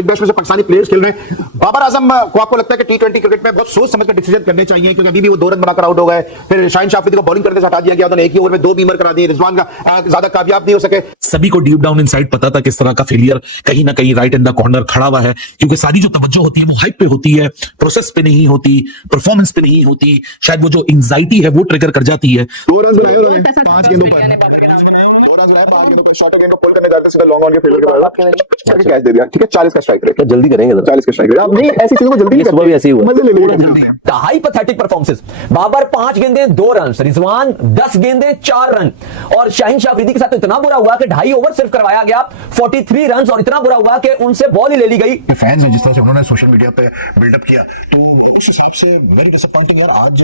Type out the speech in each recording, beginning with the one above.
Big bash में से Pakistani players खेल रहे हैं। बाबर आजम को आपको लगता है कि टी20 क्रिकेट में बहुत सोच समझ कर डिसीजन करने चाहिए, क्योंकि अभी भी वो 2 रन बनाकर आउट हो गए, फिर शाहीन शाह अफरीदी को बॉलिंग करने से हटा दिया गया, उन्होंने एक ही ओवर में 2 बीमर करा दिए, रिजवान का ज्यादा कामयाब नहीं हो सके। सभी को डीप डाउन इनसाइड पता था किस तरह का फेलियर कहीं ना कहीं राइट इन द कॉर्नर खड़ा हुआ है, क्योंकि सारी जो तवज्जो होती है वो हाइप पे होती है, प्रोसेस पे नहीं होती, परफॉर्मेंस पे नहीं होती। शायद वो जो एंजाइटी है वो ट्रिगर कर जाती है। 2 रन बनाए उन्होंने 5 गेंदों पर, 2 रन बनाए 5 गेंदों पर, शॉर्ट गेंद को पुल करने जाते सीधा लॉन्ग ऑन के फील्डर के पास करके कैच दे दिया। ठीक है, 40 का स्ट्राइक रेट, जल्दी करेंगे 40 का स्ट्राइक रेट। आप नहीं ऐसी चीजों को जल्दी सुबह भी ऐसे ही हुआ, मजे ले लीजिए। Hypothetic performances. बाबर 5 गेंदे 2 रन, रिजवान 10 गेंदे 4 रन, और शाहीन शाह अफरीदी के साथ तो इतना बुरा हुआ कि 2.5 ओवर सिर्फ करवाया गया, 43 रन, और इतना बुरा हुआ कि उनसे बॉल ही ले ली गई। फैंस हैं जिस तरह से उन्होंने सोशल मीडिया पे बिल्डअप किया, तो उस हिसाब से वेरी डिसअपॉइंटिंग यार। आज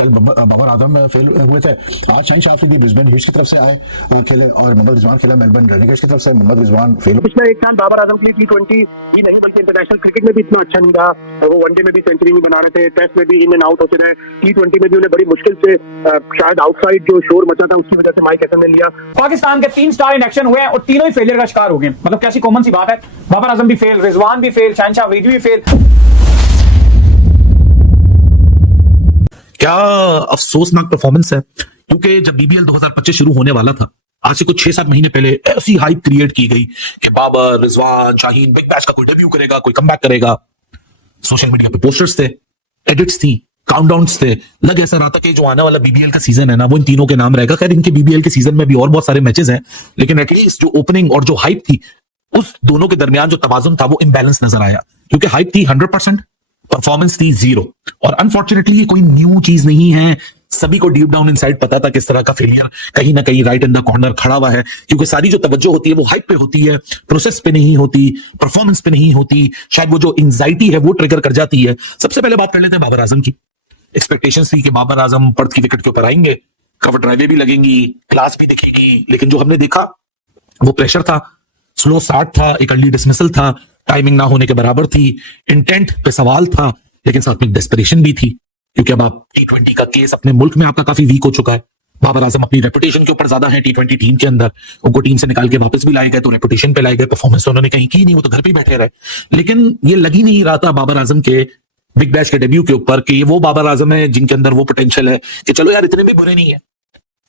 कल बाबर आजम फेल हुए थे, आज शाहीन शाह अफरीदी ब्रिस्बेन हिट्स की तरफ से आए और खेले, और मोहम्मद रिजवान खेला मेलबर्न रेनेगेड्स की तरफ से, मोहम्मद रिजवान फेल। पिछला एक साल बाबर आजम के लिए टी20 ही नहीं बल्कि इंटरनेशनल क्रिकेट में भी इतना अच्छा नहीं रहा। वो वनडे में भी सेंचुरी भी बना रहे थे, टेस्ट में भी इन एंड आउट होते रहे, टी20 में भी उन्हें बड़ी मुश्किल से शायद आउटसाइड जो शोर मचा था उसकी वजह से माइक हैसन ने लिया। पाकिस्तान के 3 स्टार इन एक्शन हुए हैं और तीनों ही फेलियर का शिकार हो गए। मतलब कैसी कॉमन सी बात है, बाबर आजम भी फेल, रिजवान भी फेल, शाहीन शाह अफरीदी भी फेल। क्या अफसोसनाक परफॉर्मेंस है, क्योंकि जब बीबीएल 2025 शुरू होने वाला था, आज से कुछ 6-7 महीने पहले ऐसी हाइप क्रिएट की गई कि बाबर, रिजवान, शाहीन बिग बैश का कोई डेब्यू करेगा, कोई कमबैक करेगा। सोशल मीडिया पे पोस्टर्स थे, एडिट्स थी, काउंटडाउन्स थे, लग ऐसा रहा था कि जो आने वाला बीबीएल का सीजन है ना वो इन तीनों के नाम रहेगा। खैर इनके बीबीएल के सीजन में भी और बहुत सारे मैचेस हैं, लेकिन एटलीस्ट जो ओपनिंग और जो हाइप थी उस दोनों के दरमियान जो तवाजुन था वो इम्बैलेंस नजर आया, क्योंकि हाइप थी 100%, परफॉर्मेंस थी 0। और अनफॉर्चुनेटली ये कोई न्यू चीज नहीं है, सभी को डीप डाउन इनसाइड पता था किस तरह का फेलियर कहीं ना कहीं राइट इन द कॉर्नर खड़ा हुआ है, क्योंकि सारी जो तवज्जो होती है वो हाइप पे होती है, प्रोसेस पे नहीं होती, परफॉर्मेंस पे नहीं होती। शायद वो जो एंजाइटी है वो ट्रिगर कर जाती है। सबसे पहले बात कर लेते हैं बाबर आजम की। एक्सपेक्टेशंस थी कि बाबर आजम पर्थ की विकेट के ऊपर आएंगे, कवर ड्राइवें भी लगेंगी, क्लास भी दिखेगी, लेकिन जो हमने देखा वो प्रेशर था, स्लो स्टार्ट था, एक अर्ली डिसमिसल था, टाइमिंग ना होने के बराबर थी, इंटेंट पे सवाल था, लेकिन साथ में डेस्परेशन भी थी, क्योंकि अब आप टी20 का केस अपने मुल्क में आपका काफी वीक हो चुका है। बाबर आजम अपनी रेपुटेशन के ऊपर ज्यादा है टी20 टीम के अंदर, उनको टीम से निकाल के वापस भी लाए गए तो रेपुटेशन पे लाए गए, परफॉर्मेंस तो उन्होंने कहीं की नहीं, वो तो घर पे ही बैठे रहे। लेकिन ये लग ही नहीं रहा था बाबर आजम के बिग बैश के डेब्यू के ऊपर कि ये वो बाबर आजम है जिनके अंदर वो पोटेंशियल है कि चलो यार इतने भी बुरे नहीं है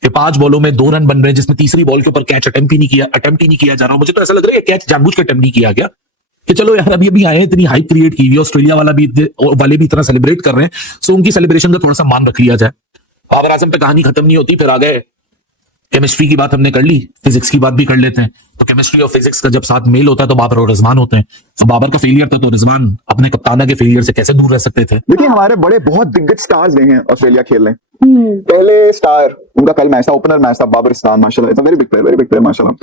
कि 5 बॉलों में 2 रन बन रहे हैं, जिसमें तीसरी बॉल के ऊपर कैच अटेम्प्ट ही नहीं किया जा रहा। मुझे तो ऐसा लग रहा है कैच जानबूझ के अटेम्प्ट नहीं किया गया कि चलो यार अभी आए, इतनी हाइप क्रिएट की हुई, ऑस्ट्रेलिया वाले भी इतना सेलिब्रेट कर रहे हैं, सो उनकी सेलिब्रेशन का थोड़ा सा मान रख लिया जाए। बाबर आजम पे कहानी खत्म नहीं होती, फिर आ गए केमिस्ट्री की बात हमने कर ली, फिजिक्स की बात भी कर लेते हैं। तो केमिस्ट्री और फिजिक्स का जब साथ मेल होता है तो बाबर और रिजवान होते हैं। तो बाबर का फेलियर था तो रिजवान अपने कप्ताना के फेलियर से कैसे दूर रह सकते थे। देखिए हमारे बड़े बहुत दिग्गज स्टार्स रहे हैं ऑस्ट्रेलिया खेलने। पहले स्टार उनका कल मैच था, ओपनर मैच था, बाबर इस्लाम माशाल्लाह, it's a very big player माशाल्लाह,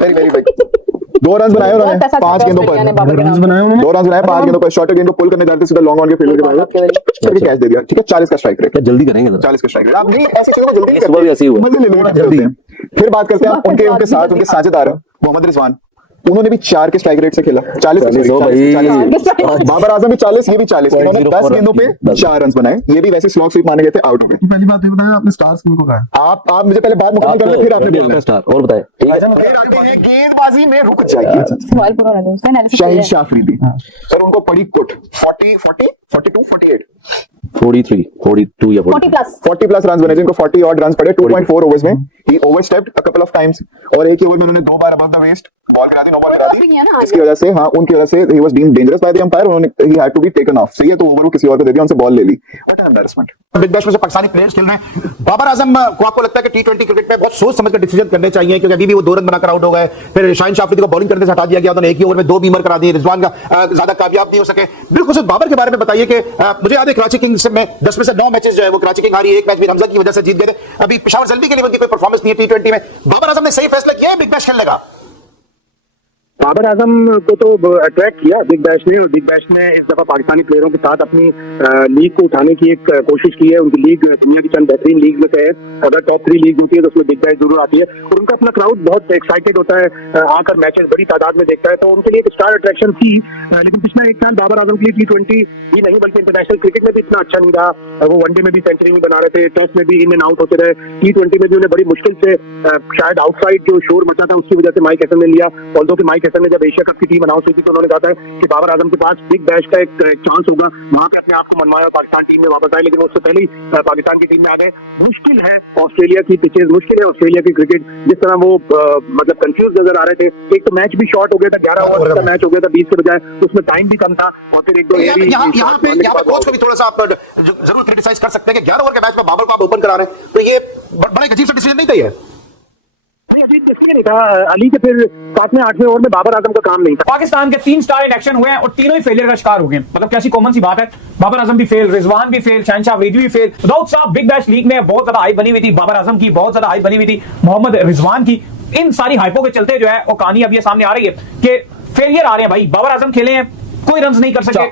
वेरी वेरी बिग। 2 रन बनाए उन्होंने 5 गेंदों पर, 2 रन बनाए 5 गेंदों पर, शॉर्ट गेंद को पुल करने जाते सीधा लॉन्ग ऑन के फील्डर के पास करके कैच दे दिया। ठीक है, 40 का स्ट्राइक रेट, जल्दी करेंगे 40 का स्ट्राइक रेट। आप नहीं ऐसी चीजों को जल्दी सुबह भी ऐसे ही हुआ, मजे ले लीजिए। फिर बात करते हैं उनके साथ उनके साझेदार मोहम्मद रिजवान, उन्होंने भी 4 के स्ट्राइक रेट से खेला, 40 बाबर आजम भी 40, ये भी 40, उन्होंने 10 गेंदों पे 4 रन बनाए, ये भी वैसे स्लॉग स्वीप माने गए थे, आउट हो गए। पहली बात ये बताया आपने स्टार्स किनको कहा है? आप मुझे पहले बात मुकम्मल कर लें, फिर आपने बोलना है स्टार और बताए। फिर आते हैं गेंदबाजी में रुक जाइए। शाहीन शाह अफरीदी सर, उनको पड़ी कुट 40 42 48 43 42 या 40 प्लस रन बने, जिनको 40 ऑड रन पड़े 2.4 ओवर्स में। ही ओवरस्टेप्ड अ कपल ऑफ टाइम्स, और एक ही ओवर में उन्होंने 2 बार अबव द वेस्ट बॉल करा दी, नो बॉल करा दी। इसकी वजह से उनकी वजह से ही was deemed dangerous by the umpire, उन्होंने ही had to be taken off. सही है, तो ओवर को किसी और को दे दिया, उनसे बॉल ले ली। What an embarrassment. Big bash में से पाकिस्तानी प्लेयर्स खेल रहे हैं। बाबर आजम को आपको लगता है कि टी20 क्रिकेट में बहुत सोच समझ कर डिसीजन करने चाहिए, क्योंकि अभी भी वो 2 रन बनाकर आउट हो गए, फिर शाहीन शाह अफरीदी को बॉलिंग करने से हटा दिया गया, उन्होंने एक ही ओवर में 2 बीमर करा दिए, रिजवान का ज्यादा कामयाब नहीं हो सके। बिल्कुल सिर्फ बाबर के बारे में बताइए कि मुझे याद है कराची किंग्स में 10 में से 9 मैचेस जो है वो कराची किंग हारी, एक मैच भी हमजा की वजह से जीत गए थे। अभी पेशावर जल्दी के लिए उनकी कोई परफॉर्मेंस नहीं है टी20 में। बाबर आजम ने सही फैसला किया है बिग बैश खेलने का। बाबर आजम को तो अट्रैक्ट किया बिग बैश ने, और बिग बैश ने इस दफा पाकिस्तानी प्लेयरों के साथ अपनी लीग को उठाने की एक कोशिश की है। उनकी लीग दुनिया की चंद बेहतरीन लीग में से है, अगर टॉप 3 लीग होती है तो उसमें बिग बैश जरूर आती है, और उनका अपना क्राउड बहुत एक्साइटेड होता है, आकर मैचेस बड़ी तादाद में देखता है, तो उनके लिए एक स्टार अट्रैक्शन थी। लेकिन पिछला एक साल बाबर आजम के लिए टी20 ही नहीं बल्कि इंटरनेशनल क्रिकेट में भी इतना अच्छा नहीं रहा। वो वनडे में भी सेंचुरी भी बना रहे थे, टेस्ट में भी इन एंड आउट होते रहे, टी20 में भी उन्हें बड़ी मुश्किल से शायद आउटसाइड जो शोर मचा था उसकी वजह से माइक हैसन ने लिया, ऑल्दो कि माइक हैसन सेलेक्टर ने जब एशिया कप की टीम अनाउंस हुई थी तो उन्होंने कहा था कि बाबर आजम के पास बिग बैश का एक चांस होगा, वहां पे अपने आप को मनवाया और पाकिस्तान टीम में वापस आए, लेकिन उससे पहले ही पाकिस्तान की टीम में आ गए। मुश्किल है ऑस्ट्रेलिया की पिचेज, मुश्किल है ऑस्ट्रेलिया की क्रिकेट, जिस तरह वो मतलब कंफ्यूज नजर आ रहे थे। एक तो मैच भी शॉर्ट हो गया था, 11 ओवर का मैच हो गया था 20 के बजाय, उसमें टाइम भी कम था और फिर एक दो यहाँ पे कोच को भी थोड़ा सा आप जरूर क्रिटिसाइज कर सकते हैं कि 11 ओवर के मैच में बाबर को आप ओपन करा रहे हैं, तो ये बड़ा एक अजीब सा डिसीजन नहीं था ये? नहीं था अली के, फिर 7वें 8वें ओवर में बाबर आजम का काम नहीं था। पाकिस्तान के 3 स्टार इन एक्शन हुए हैं और तीनों ही फेलियर का शिकार हो गए। मतलब कैसी कॉमन सी बात है, बाबर आजम भी फेल, रिजवान भी फेल, शहनशाह अफरीदी भी फेल। दाऊद साहब बिग बैश लीग में बहुत ज्यादा हाइप बनी हुई थी, बाबर आजम की बहुत ज्यादा हाइप बनी हुई थी, मोहम्मद रिजवान की। इन सारी हाइपों के चलते जो है वो कहानी अब ये सामने आ रही है कि फेलियर आ रहे हैं भाई। बाबर आजम खेले हैं, कोई रन नहीं कर सके,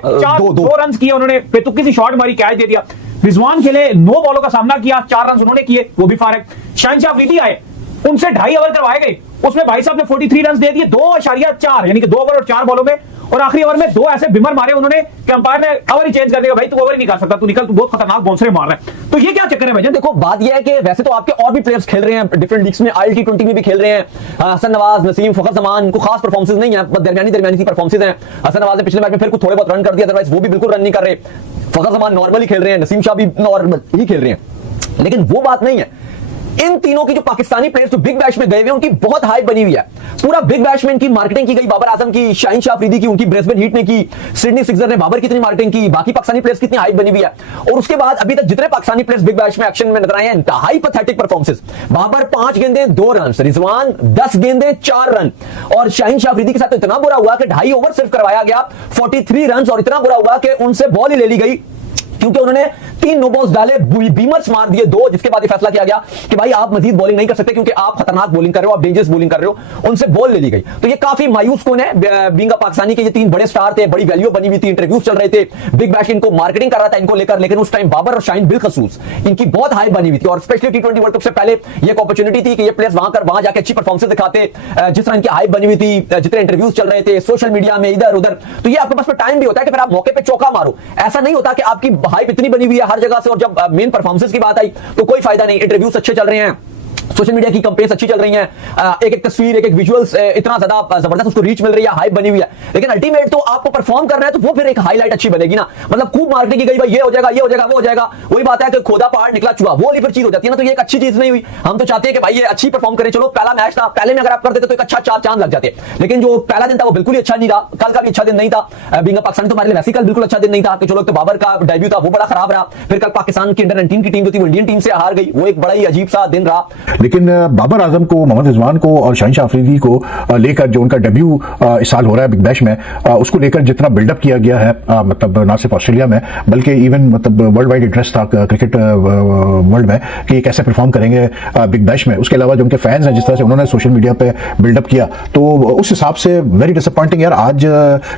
दो रन किए उन्होंने, बेतुकी सी शॉट मारी, कैच दे दिया। रिजवान खेले, 9 बॉलों का सामना किया, 4 रन उन्होंने किए, वो भी फारिग। शहनशाह अफरीदी आए, उनसे 2.5 ओवर करवाए गए, उसमें भाई साहब ने 43 रन दे दिए 2.4 यानी कि 2 ओवर और 4 बॉलों में, और आखिरी ओवर में 2 ऐसे बिमर मारे उन्होंने कि अंपायर ने ओवर ही चेंज कर दिया, भाई तू ओवर ही नहीं कर सकता, तू निकल, तू बहुत खतरनाक बाउंसरे मार रहा है। तो ये क्या चक्कर है भाई? देखो बात यह है कि वैसे तो आपके और भी प्लेयर्स खेल रहे हैं डिफरेंट लीग्स में, ILT20 में भी खेल रहे हैं। हसन नवाज, नसीम, फखर जमान को खास परफॉर्मेंस नहीं है, दरमियानी सी परफॉर्मेंस है। हसन नवाज ने पिछले मैच में फिर कुछ थोड़े बहुत रन कर दिया, अदरवाइज वो भी बिल्कुल रन नहीं कर रहे। फखर जमान नॉर्मली खेल रहे हैं, नसीम शाह भी नॉर्मल ही खेल रहे हैं, लेकिन वो बात नहीं है। इन तीनों की जो पाकिस्तानी प्लेयर्स जो बिग बैश में गए हुए हैं उनकी बहुत हाइप बनी हुई है। पूरा बिग बैश में इनकी मार्केटिंग की गई, बाबर आजम की, शहनशाह अफरीदी की, उनकी ब्रिस्बेन हीट ने की, सिडनी सिक्सर ने बाबर कितनी मार्केटिंग की, बाकी पाकिस्तानी प्लेयर्स कितनी हाइप बनी हुई है। और उसके बाद अभी तक जितने पाकिस्तानी प्लेयर्स बिग बैश में एक्शन में नजर आए हैं, इंतहाई पैथेटिक परफॉर्मेंसेस। बाबर 5 गेंदें 2 रन, रिजवान 10 गेंदें 4 रन, और शहनशाह अफरीदी के साथ तो इतना बुरा हुआ कि 2.5 ओवर सिर्फ करवाया गया, 43 रन, और इतना बुरा हुआ कि उनसे बॉल ही ले ली गई क्योंकि उन्होंने 3 नो बॉल्स डाले, बीमर्स मार दिए 2, जिसके बाद ये फैसला किया गया कि भाई आप मजीद बॉलिंग नहीं कर सकते क्योंकि आप खतरनाक बॉलिंग कर रहे हो, आप डेंजरस बॉलिंग कर रहे हो। उनसे बॉल ले ली गई, तो ये काफी मायूस कौन है बीइंग पाकिस्तानी के। ये 3 बड़े स्टार थे, बड़ी वैल्यू बनी हुई थी, इंटरव्यूज चल रहे थे, बिग बैश इनको मार्केटिंग कर रहा था इनको लेकर, लेकिन उस टाइम बाबर और शाहीन बिलखसूस इनकी बहुत हाई बनी हुई थी। और स्पेशली T20 वर्ल्ड कप से पहले ये एक अपॉर्चुनिटी थी कि ये प्लेयर्स वहां जाके अच्छी परफॉर्मेंस दिखाते, जिस तरह इनकी हाई बनी हुई थी, जितने इंटरव्यूज चल रहे थे सोशल मीडिया में इधर उधर। तो ये आपके पास टाइम भी होता है कि फिर आप मौके पे चौका मारो। ऐसा नहीं होता कि आपकी हाइप इतनी बनी हुई है हर जगह से और जब मेन परफॉर्मेंस की बात आई तो कोई फायदा नहीं। इंटरव्यूज अच्छे चल रहे हैं, सोशल मीडिया की कैंपेन्स अच्छी चल रही हैं, एक एक तस्वीर, एक एक विजुअल्स इतना ज्यादा जबरदस्त उसको रीच मिल रही है, हाइप बनी हुई है, लेकिन अल्टीमेट तो आपको परफॉर्म करना है तो वो फिर एक हाईलाइट अच्छी बनेगी ना। मतलब खूब मार्केटिंग की गई, भाई ये हो जाएगा, ये हो जाएगा, वो हो जाएगा, वही बात है कि खोदा पहाड़ निकला चूहा, वो फिर चीज हो जाती है ना। तो ये एक अच्छी चीज नहीं हुई। हम तो चाहते हैं कि भाई ये अच्छी परफॉर्म करें। चलो पहला मैच था, पहले में अगर आप कर देते तो एक अच्छा 4 चांद लग जाते, लेकिन जो पहला दिन था वो बिल्कुल ही अच्छा नहीं रहा। कल का भी अच्छा दिन नहीं था, बीइंग पाकिस्तान तो हमारे लिए वैसे कल बिल्कुल अच्छा दिन नहीं था कि चलो तो बाबर का डेब्यू था वो बड़ा खराब रहा, फिर कल पाकिस्तान की अंडर-19 की टीम जो थी वो इंडियन टीम से हार गई, वो एक बड़ा ही अजीब सा दिन रहा। लेकिन बाबर आजम को, मोहम्मद रिजवान को और शहनशाह अफरीदी को लेकर जो उनका डेब्यू इस साल हो रहा है बिग बैश में, उसको लेकर जितना बिल्डअप किया गया है, मतलब ना सिर्फ ऑस्ट्रेलिया में बल्कि इवन मतलब वर्ल्ड वाइड इंटरेस्ट था क्रिकेट वर्ल्ड में कि कैसे परफॉर्म करेंगे बिग बैश में। उसके अलावा जो उनके फैंस हैं जिस तरह से उन्होंने सोशल मीडिया पे बिल्डअप किया, तो उस हिसाब से वेरी डिसअपॉइंटिंग यार। आज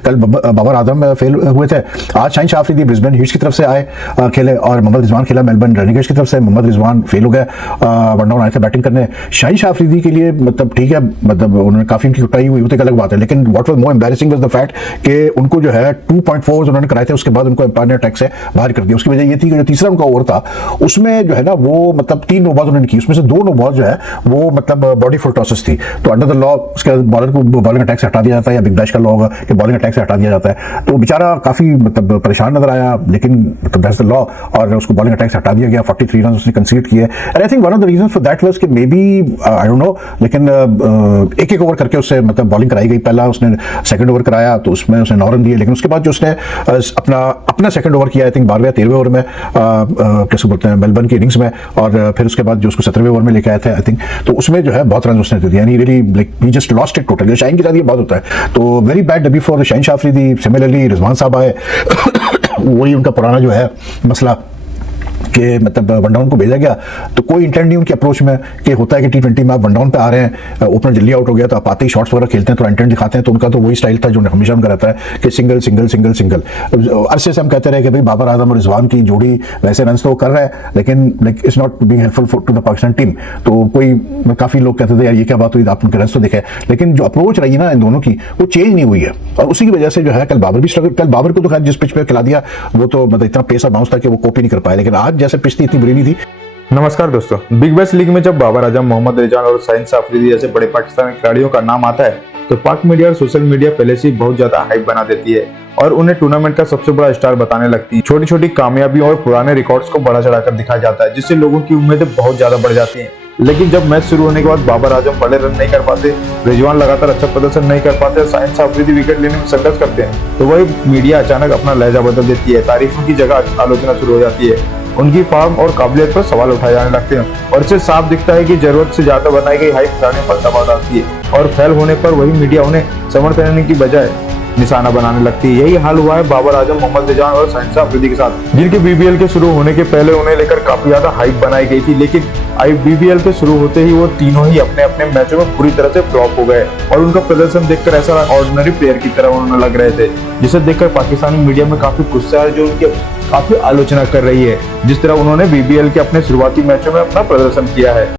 कल बाबर आजम फेल हुए थे, आज शहनशाह अफरीदी ब्रिस्बेन हीट्स की तरफ से आए खेले और मोहम्मद रिजवान खेला मेलबर्न रेनेगेट्स की तरफ से। मोहम्मद रिजवान फेल हो गए, वन डाउन आए थे बैटिंग करने। शहनशाह अफरीदी के लिए मतलब ठीक है, मतलब उन्होंने काफी उनकी कुटाई हुई, वो तो एक अलग बात है, लेकिन what was more embarrassing was the fact कि उनको जो है 2.4 उन्होंने कराए थे, उसके बाद उनको एम्पायर ने अटैक से बाहर कर दिया। उसकी वजह ये थी कि जो तीसरा उनका ओवर था उसमें जो है ना वो मतलब 3 नो बॉल्स उन्होंने की, उसमें से 2 नो बॉल्स जो है वो मतलब बॉडी फुल टॉसेस थी। तो अंडर द लॉ उसके बॉलर को बॉलिंग अटैक से हटा दिया जाता है, या बिग बैश का लॉ होगा कि बॉलिंग अटैक से हटा दिया जाता है। तो बेचारा काफी मतलब परेशान नजर आया, लेकिन मतलब दैट्स द लॉ और उसको बॉलिंग अटैक से हटा दिया गया। 43 रन उसने कंसीड किए and I think one of the reasons for that was कि maybe I don't know, लेकिन एक ओवर करके उससे मतलब बॉलिंग कराई गई। पहला उसने सेकंड ओवर कराया तो उसमें उसने 9 रन दिए, लेकिन उसके बाद जो उसने अपना सेकंड ओवर किया आई थिंक 12वें 13वें ओवर में कैसे बोलते हैं मेलबर्न की इनिंग्स में, और फिर उसके बाद जो उसको 17वें ओवर में लेके आए थे आई थिंक, तो उसमें जो है बहुत रन उसने दे दिया, यानी really like he just lost it totally. Shaheen के साथ ये बहुत होता है, तो वेरी बैड डेब्यू फॉर शहनशाह अफरीदी। सिमिलरली रिजवान साहब आए वही उनका पुराना जो है मसला कि मतलब वन डाउन को भेजा गया तो कोई इंटेंट नहीं उनकी अप्रोच में कि होता है कि T20 में आप वन डाउन पे आ रहे हैं, ओपनर जल्दी आउट हो गया तो आप आते ही शॉट्स वगैरह खेलते हैं तो इंटेंट दिखाते हैं। तो उनका तो वही स्टाइल था जो हमेशा उनका रहता है कि सिंगल सिंगल सिंगल सिंगल। अरसे से हम कहते रहे कि भाई बाबर आजम और रिजवान की जोड़ी वैसे रन तो वो कर रहा है, लेकिन like it's not being helpful to the Pakistan team. तो कोई काफी लोग कहते थे यार ये क्या बात हुई, आप उनके रन तो देखे, लेकिन जो अप्रोच रही ना इन दोनों की वो चेंज नहीं हुई है, और उसी की वजह से जो है कल बाबर भी स्ट्रगल। कल बाबर को तो खैर जिस पिच पे खिला दिया वो तो मतलब इतना पेस और बाउंस था कि वो कॉपी नहीं कर पाए, लेकिन आज जैसे पिच थी इतनी बुरी नहीं थी। नमस्कार दोस्तों, बिग बैश लीग में जब बाबर आजम, मोहम्मद रिजवान और शहनशाह अफरीदी जैसे बड़े पाकिस्तानी खिलाड़ियों का नाम आता है तो पाक मीडिया और सोशल मीडिया पहले से ही बहुत ज्यादा हाइप बना देती है और उन्हें टूर्नामेंट का सबसे बड़ा स्टार बताने लगती है। छोटी छोटी कामयाबियों और पुराने रिकॉर्ड्स को बढ़ा चढ़ाकर दिखाया जाता है, जिससे लोगों की उम्मीदें बहुत ज्यादा बढ़ जाती हैं। लेकिन जब मैच शुरू होने के बाद बाबर आजम बड़े रन नहीं कर पाते, रिजवान लगातार अच्छा प्रदर्शन नहीं कर पाते, शाहिन शाह अफरीदी विकेट लेने में संघर्ष करते हैं, तो वही मीडिया अचानक अपना लहजा बदल देती है। तारीफों की जगह आलोचना शुरू हो जाती है, उनकी फॉर्म और काबिलियत पर सवाल उठाए जाने लगते हैं और इससे साफ दिखता है कि जरूरत से ज्यादा बनाई गई हाइप खिलाड़ियों पर दबाव डालती है और फेल होने पर वही मीडिया उन्हें समर्थन देने की बजाय निशाना बनाने लगती है। यही हाल हुआ है बाबर आजम, मोहम्मद रिजवान और शाहिन शाह अफरीदी के साथ, जिनके बीबीएल के शुरू होने के पहले उन्हें लेकर काफी ज्यादा हाइप बनाई गई थी। लेकिन बीबीएल के शुरू होते ही वो तीनों ही अपने अपने मैचों में पूरी तरह से फ्लॉप हो गए और उनका प्रदर्शन देखकर ऐसा ऑर्डिनरी प्लेयर की तरह उन्होंने लग रहे थे, जिसे देखकर पाकिस्तानी मीडिया में काफी गुस्सा है, जो उनकी काफी आलोचना कर रही है जिस तरह उन्होंने बीबीएल के अपने शुरुआती मैचों में अपना प्रदर्शन किया है।